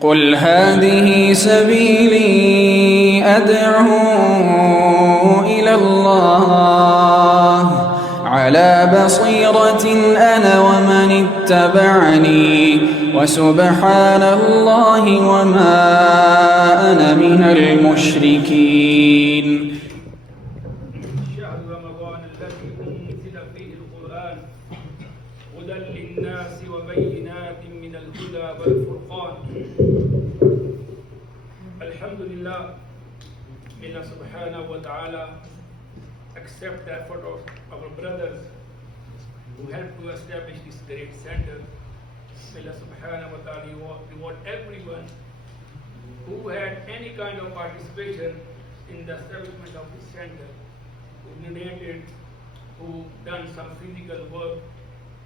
قل هذه سبيلي أدعو إلى الله على بصيرة أنا ومن اتبعني وسبحان الله وما أنا من المشركين. شهر رمضان الذي أنزل فيه القرآن هدى للناس وبينات من الهدى والفرقان. Alhamdulillah, may Allah subhanahu wa ta'ala accept the effort of our brothers who helped to establish this great center. May Allah subhanahu wa ta'ala reward everyone who had any kind of participation in the establishment of this center, who donated, who done some physical work,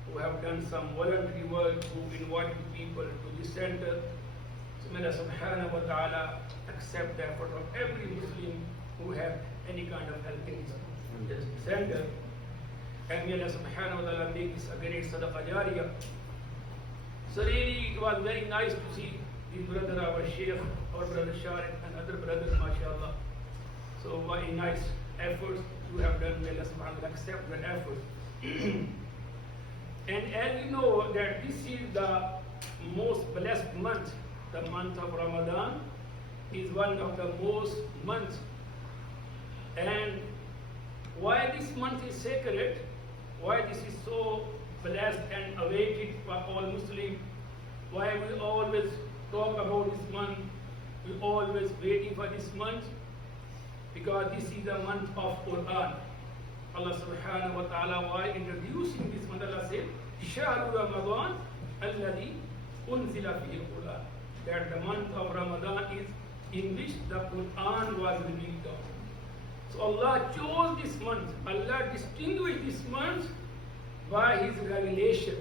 who have done some voluntary work, who invited people to this center. So may Allah subhanahu wa ta'ala accept the effort of every Muslim who have any kind of help in this center. And may Allah subhanahu wa ta'ala make this a great sadaqah jariyah. So really it was very nice to see these brother, our Shaikh, our brother Shaikh and other brothers, mashallah. So very nice efforts you have done. May Allah subhanahu wa ta'ala accept that effort. And as you know that this is the most blessed month, the month of Ramadan is one of the most months. And why this month is sacred, why this is so blessed and awaited for all Muslims, why we always talk about this month, we always waiting for this month, because this is the month of Quran. Allah subhanahu wa ta'ala, while introducing this month, Allah said, Shahr Ramadan alladhi unzila fihi al-Quran. That the month of Ramadan is in which the Quran was revealed on. So Allah chose this month, Allah distinguished this month by His revelation.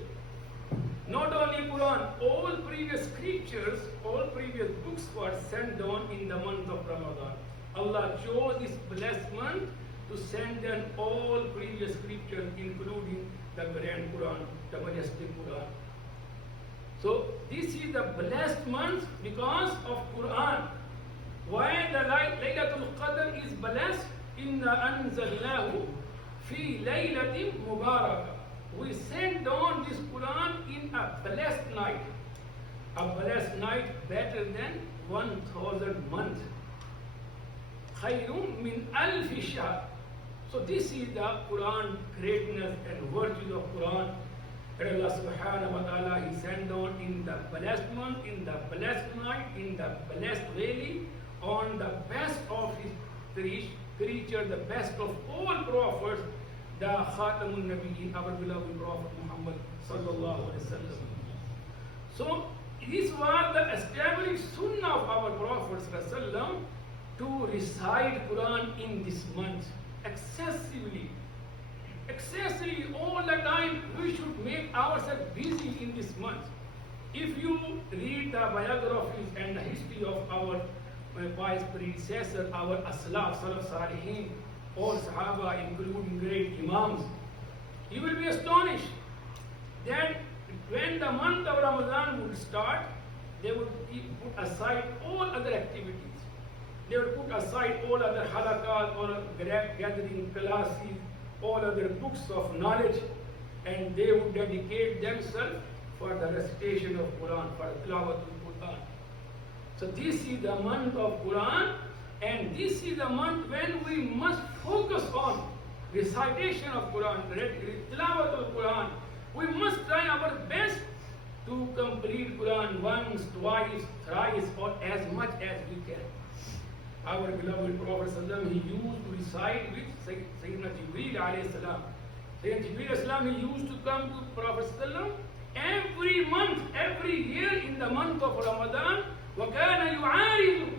Not only Quran, all previous scriptures, all previous books were sent down in the month of Ramadan. Allah chose this blessed month to send down all previous scriptures, including the Grand Quran, the majestic Quran. So this is the blessed month because of Quran. Why the Laylatul Qadr is blessed? Inna anzalnahu fi laylatin mubarakah. We sent down this Quran in a blessed night. A blessed night better than 1,000 months. Khayrun min alfi shahr. So this is the Quran greatness and virtues of Quran. And Allah subhanahu wa ta'ala, He sent down in the blessed month, in the blessed night, in the blessed valley, on the best of His creature, the best of all prophets, the Khatamun Nabiyyin, our beloved Prophet Muhammad sallallahu alaihi wasallam. So this was the established sunnah of our Prophet sallallahu to recite Quran in this month excessively all the time. We should make ourselves busy in this month. If you read the biographies and the history of our wise predecessors, our Aslaf, Salaf Salihin, all Sahaba, including great Imams, you will be astonished that when the month of Ramadan would start, they would put aside all other activities. They would put aside all other halakat, all gathering classes, all other books of knowledge, and they would dedicate themselves for the recitation of Quran, for the tilawatul Quran. So this is the month of Quran, and this is the month when we must focus on recitation of Quran, tilawatul Quran. We must try our best to complete Quran once, twice, thrice, or as much as we can. Our beloved Prophet ﷺ, he used to recite with Sayyidina Jibreel alayhi salam. Sayyidina Jibreel alayhi salam, he used to come to Prophet ﷺ every month, every year in the month of Ramadan. وَكَانَ يُعَارِضُ.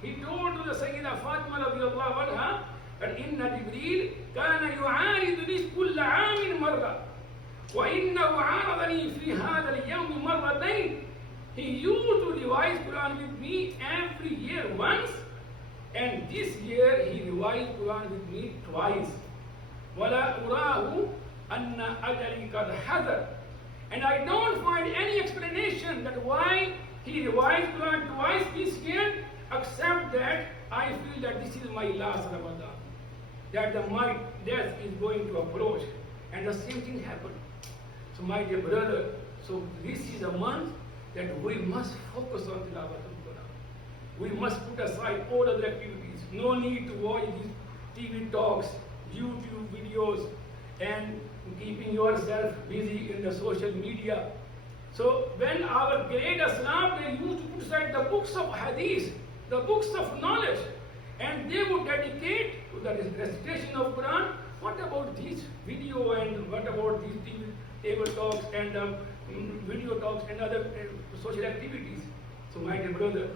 He told to the Sayyida Fatima radiyallahu anha that Inna Jibreel كَانَ يُعَارِضُنِي كُلَّ عَامٍ مَرَّةً وَإِنَّهُ عَارَضَنِي فِي هَذَا الْيَوْمِ مَرَّتَيْنِ. He used to revise Quran with me every year once, and this year he revised Quran with me twice. وَلَا أُرَاهُ أَنَّ أَجَلِي قَدْ حَذَرَ. And I don't find any explanation that why He revised Quran twice. He scared, except that I feel that this is my last Ramadan. That my death is going to approach. And the same thing happened. So my dear brother, so this is a month that we must focus on Tilawat al-Quran. We must put aside all other activities. No need to watch these TV talks, YouTube videos, and keeping yourself busy in the social media. So when our great Islam, they used to put aside the books of Hadith, the books of knowledge, and they would dedicate to the recitation of Quran. What about these video and what about these TV table talks and video talks and other social activities? So my dear brother,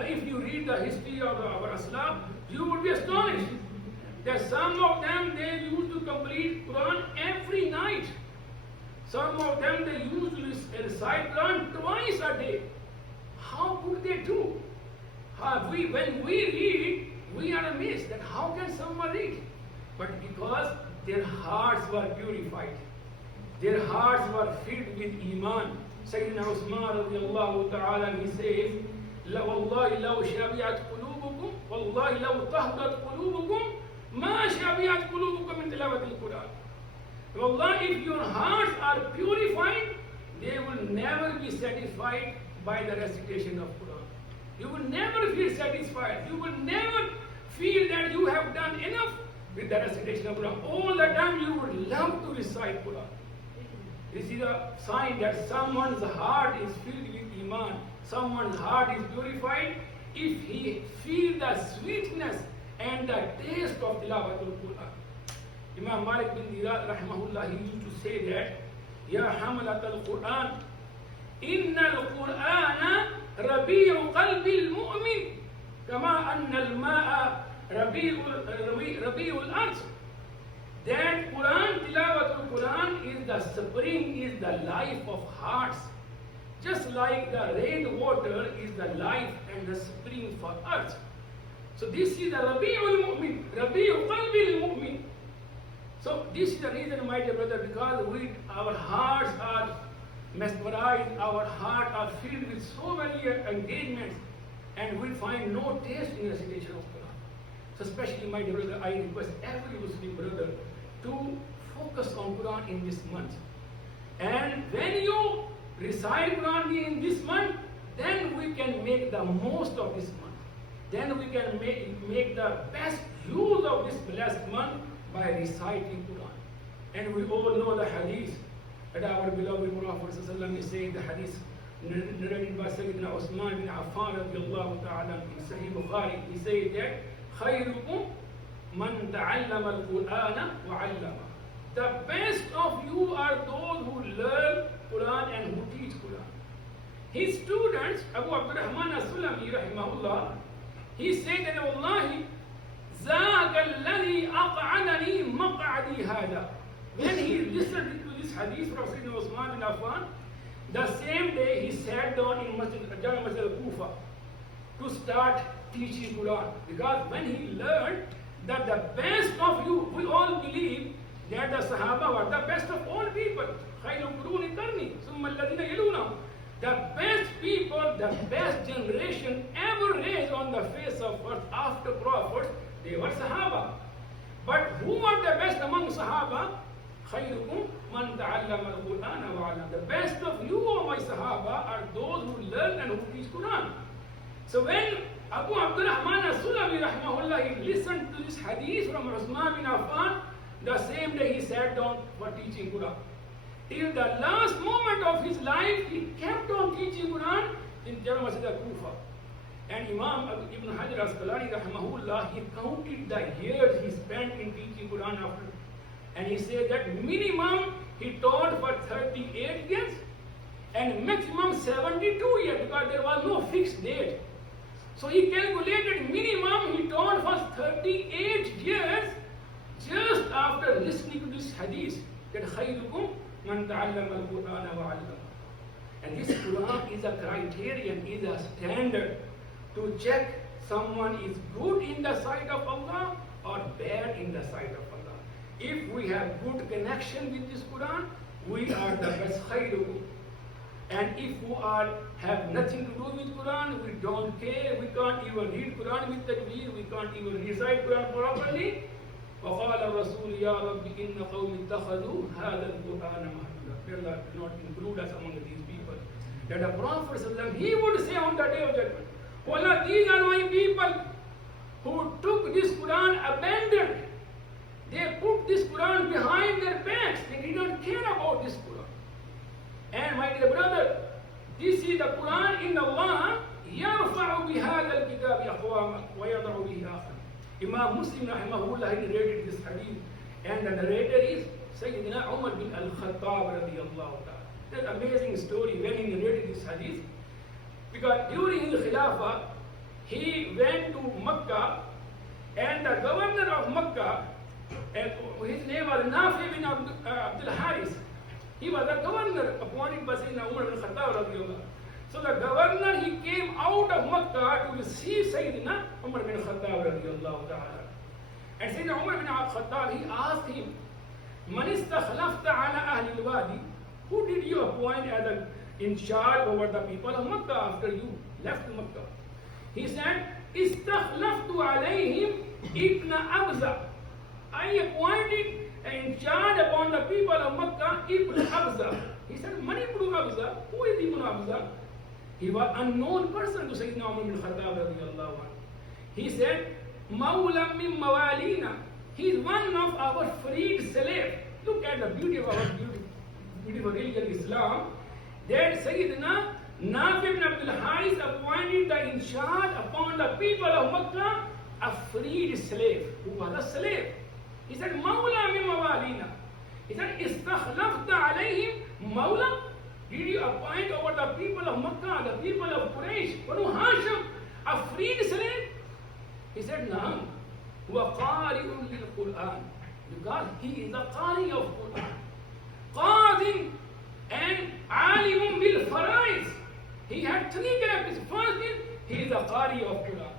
if you read the history of our Islam, you would be astonished that some of them, they used to complete Quran every night. Some of them, they used to recite Quran twice a day. How could they do? When we read, we are amazed that how can someone read? But because their hearts were purified, their hearts were filled with Iman. Sayyidina Usman radiallahu ta'ala, he says, وَاللَّهِ لَوْ شَبِعَتْ قُلُوبُكُمْ وَاللَّهِ لَوْ طَهْرَتْ قُلُوبُكُمْ مَا شَبِعَتْ قُلُوبُكُمْ مِنْ تِلَاوَةِ الْقُرْآنِ. Allah, if your hearts are purified, they will never be satisfied by the recitation of Quran. You will never feel satisfied. You will never feel that you have done enough with the recitation of Quran. All the time you would love to recite Quran. This is a sign that someone's heart is filled with Iman. Someone's heart is purified if he feels the sweetness and the taste of Tilawatul Quran. Imam Malik bin Dirar rahimahullah, he used to say that, Ya hamalat al-Quran, inna al-Qur'ana rabi'u qalbi al-mu'min, kama anna al-ma'a rabi'u al-ard. That Quran, Tilawatul Quran, is the spring, is the life of hearts. Just like the rain water is the life and the spring for earth. So this is the Rabi'ul Mu'min, Rabi'u Qalbil Mu'min. So this is the reason, my dear brother, because our hearts are mesmerized, our hearts are filled with so many engagements, and we find no taste in recitation of Quran. So especially, my dear brother, I request every Muslim brother to focus on Quran in this month. And when you recite Quran in this month, then we can make the most of this month. Then we can make the best use of this blessed month by reciting Quran. And we all know the hadith that our beloved Prophet ﷺ is saying, the hadith narrated by Sayyidina Usman bin Affan radiallahu ta'ala in Sahih Bukhari. He said that, خَيْرُكُمْ مَنْ تَعَلَّمَ الْقُرْآنَ وَعَلَّمَ. The best of you are those who learn Quran and who teach Quran. His students, AbdulRahman as-Sulami rahimahullah, he said that, Wallahi, ذَاكَ الَّذِي أَقْعَدَنِي مَقْعَدِي هَذَا. When he listened to this hadith from Sayyidina Usman bin Affan, the same day he sat down in Masjid al-Kufa to start teaching Quran. Because when he learned that the best of you, we all believe that the Sahaba were the best of all people. خَيْرُ الْقُرُونِ قَرْنِي ثُمَّ الَّذِينَ يَلُونَهُمْ. The best people, the best generation ever raised on the face of earth after prophets, they were Sahaba. But who were the best among Sahaba? خَيْرُكُمْ مَنْ تَعَلَّمَ الْقُرْآنَ وَعَلَّمَ. The best of you, O my Sahaba, are those who learn and who teach Quran. So when AbdulRahman as-Sulami rahimahullah, he listened to this hadith from Usman bin Affan, the same day he sat down for teaching Quran. Till the last moment of his life, he kept on teaching Quran in Jama Masjid al-Kufa. And Imam Ibn Hajar al-Asqalani rahimahullah, he counted the years he spent in teaching Quran after. And he said that minimum he taught for 38 years and maximum 72 years, because there was no fixed date. So he calculated minimum he taught for 38 years just after listening to this hadith, that خَيْرُكُمْ مَنْ تَعَلَّمَ الْقُرْآنَ وَعَلَّمَ. And this Quran is a criterion, is a standard to check someone is good in the sight of Allah or bad in the sight of Allah. If we have good connection with this Quran, we are the best. خَيْرُكُمْ And if we have nothing to do with Quran, we don't care, we can't even read Quran with tajweed, we can't even recite Quran properly. وقال الرسول يا رب إن قوم اتخذوا هذا القرآن مهجورا. May Allah not include us among these people. That the Prophet ﷺ, he would say on the day of judgment, "Oh Allah, these are my people who took this Quran abandoned. They put this Quran behind their backs. They did not care about this Quran." And my dear brother, this is the Quran in Allah. يرفع بهذا الكتاب أقواما ويضع به آخر. Imam Muslim rahimahullah narrated this hadith, and the narrator is Sayyidina Umar bin al-Khattab radiyallahu ta'ala. That amazing story when he narrated this hadith, because during his Khilafah, he went to Makkah, and the governor of Makkah, his name was Nafi bin Abdul Haris. He was the governor appointed by Sayyidina Umar bin Khattab radiyallahu. So the governor, he came out of Makkah to receive Sayyidina Umar bin Khattab radiyallahu ta'ala. And Sayyidina Umar bin Khattab, he asked him, "Man istakhlafta ala ahli al-wadi?" Who did you appoint as in charge over the people of Makkah after you left Makkah? He said, "Istakhlaftu alayhim ibn Abza." I appointed in charge upon the people of Makkah Ibn Abza. He said, "Man ibn Abza?" Who is Ibn Abza? He was unknown person to Sayyidina Umar bin Khattab radiyallahu anhu. He said, "Mawla min mawalina." He is one of our freed slaves. Look at the beauty of our beautiful religion Islam. That Sayyidina Nafi bin Abdul Haris appointed the in charge upon the people of Makkah a freed slave who was a slave. He said, "Mawla min mawalina." He said, "Istakhlafta alayhim mawla." Did you appoint over the people of Makkah, the people of Quraysh, Banu Hashim, a freed slave? He said, "Naam, wa qari'un lil Quran." Because he is a qari of Quran. Qadin and alimun bil faraiz. He had three characters. First is, he is a qari of Quran.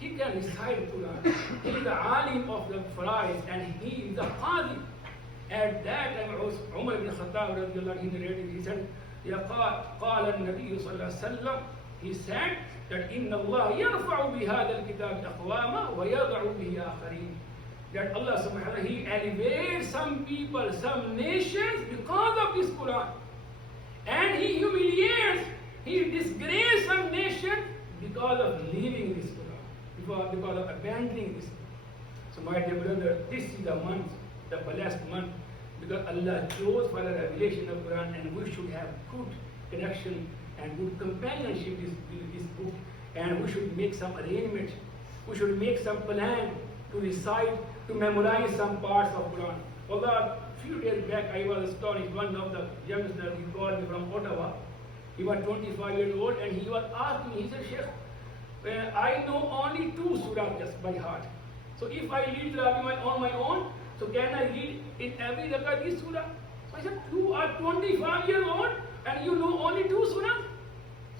He can recite Quran. He is the alim of the faraiz, and he is a qadi. At that time, Umar bin Khattab radiyallahu anhu narrated, he said, قال النبي صلى الله عليه وسلم, he said that إن الله يرفع بهذا الكتاب أقواما ويضع به آخرين. That Allah subhanahu wa ta'ala, he elevates some people, some nations because of this Quran. And he humiliates, he disgraces some nation because of leaving this Quran, because of abandoning this. So my dear brother, this is the month, the blessed month, because Allah chose for the revelation of Quran, and we should have good connection and good companionship with this book, and we should make some arrangements, we should make some plan to recite, to memorize some parts of Quran. Allah, a few days back I was astonished, one of the youngsters, he called me from Ottawa, he was 25 years old, and he was asking me, he said, "Shaikh, I know only 2 surahs just by heart. So if I read Ramadan on my own, so can I read in every rakat this surah?" So I said, "You are 25 years old and you know only 2 surahs?"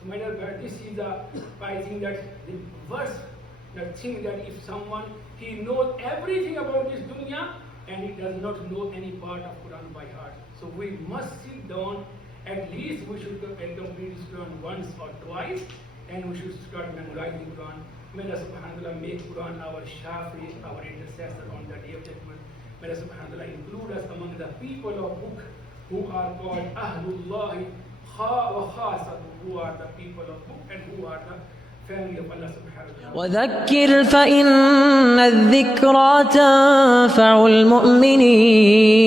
So my dear brother, this is I think that the verse, the thing that if someone, he knows everything about this dunya and he does not know any part of Quran by heart. So we must sit down, at least we should complete this Quran once or twice, and we should start memorizing Quran. May Allah subhanahu wa ta'ala make Quran our shafi, our intercessor on the day of judgment. May Allah subhanahu wa ta'ala include us among the people of book who are called Ahlullah wa Khasatu, who are the people of book and who are the family of Allah subhanahu wa ta'ala. وذكر فإن الذكرى تنفع المؤمنين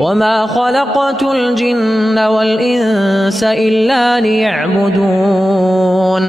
وما خلقت الجن والإنس إلا ليعبدون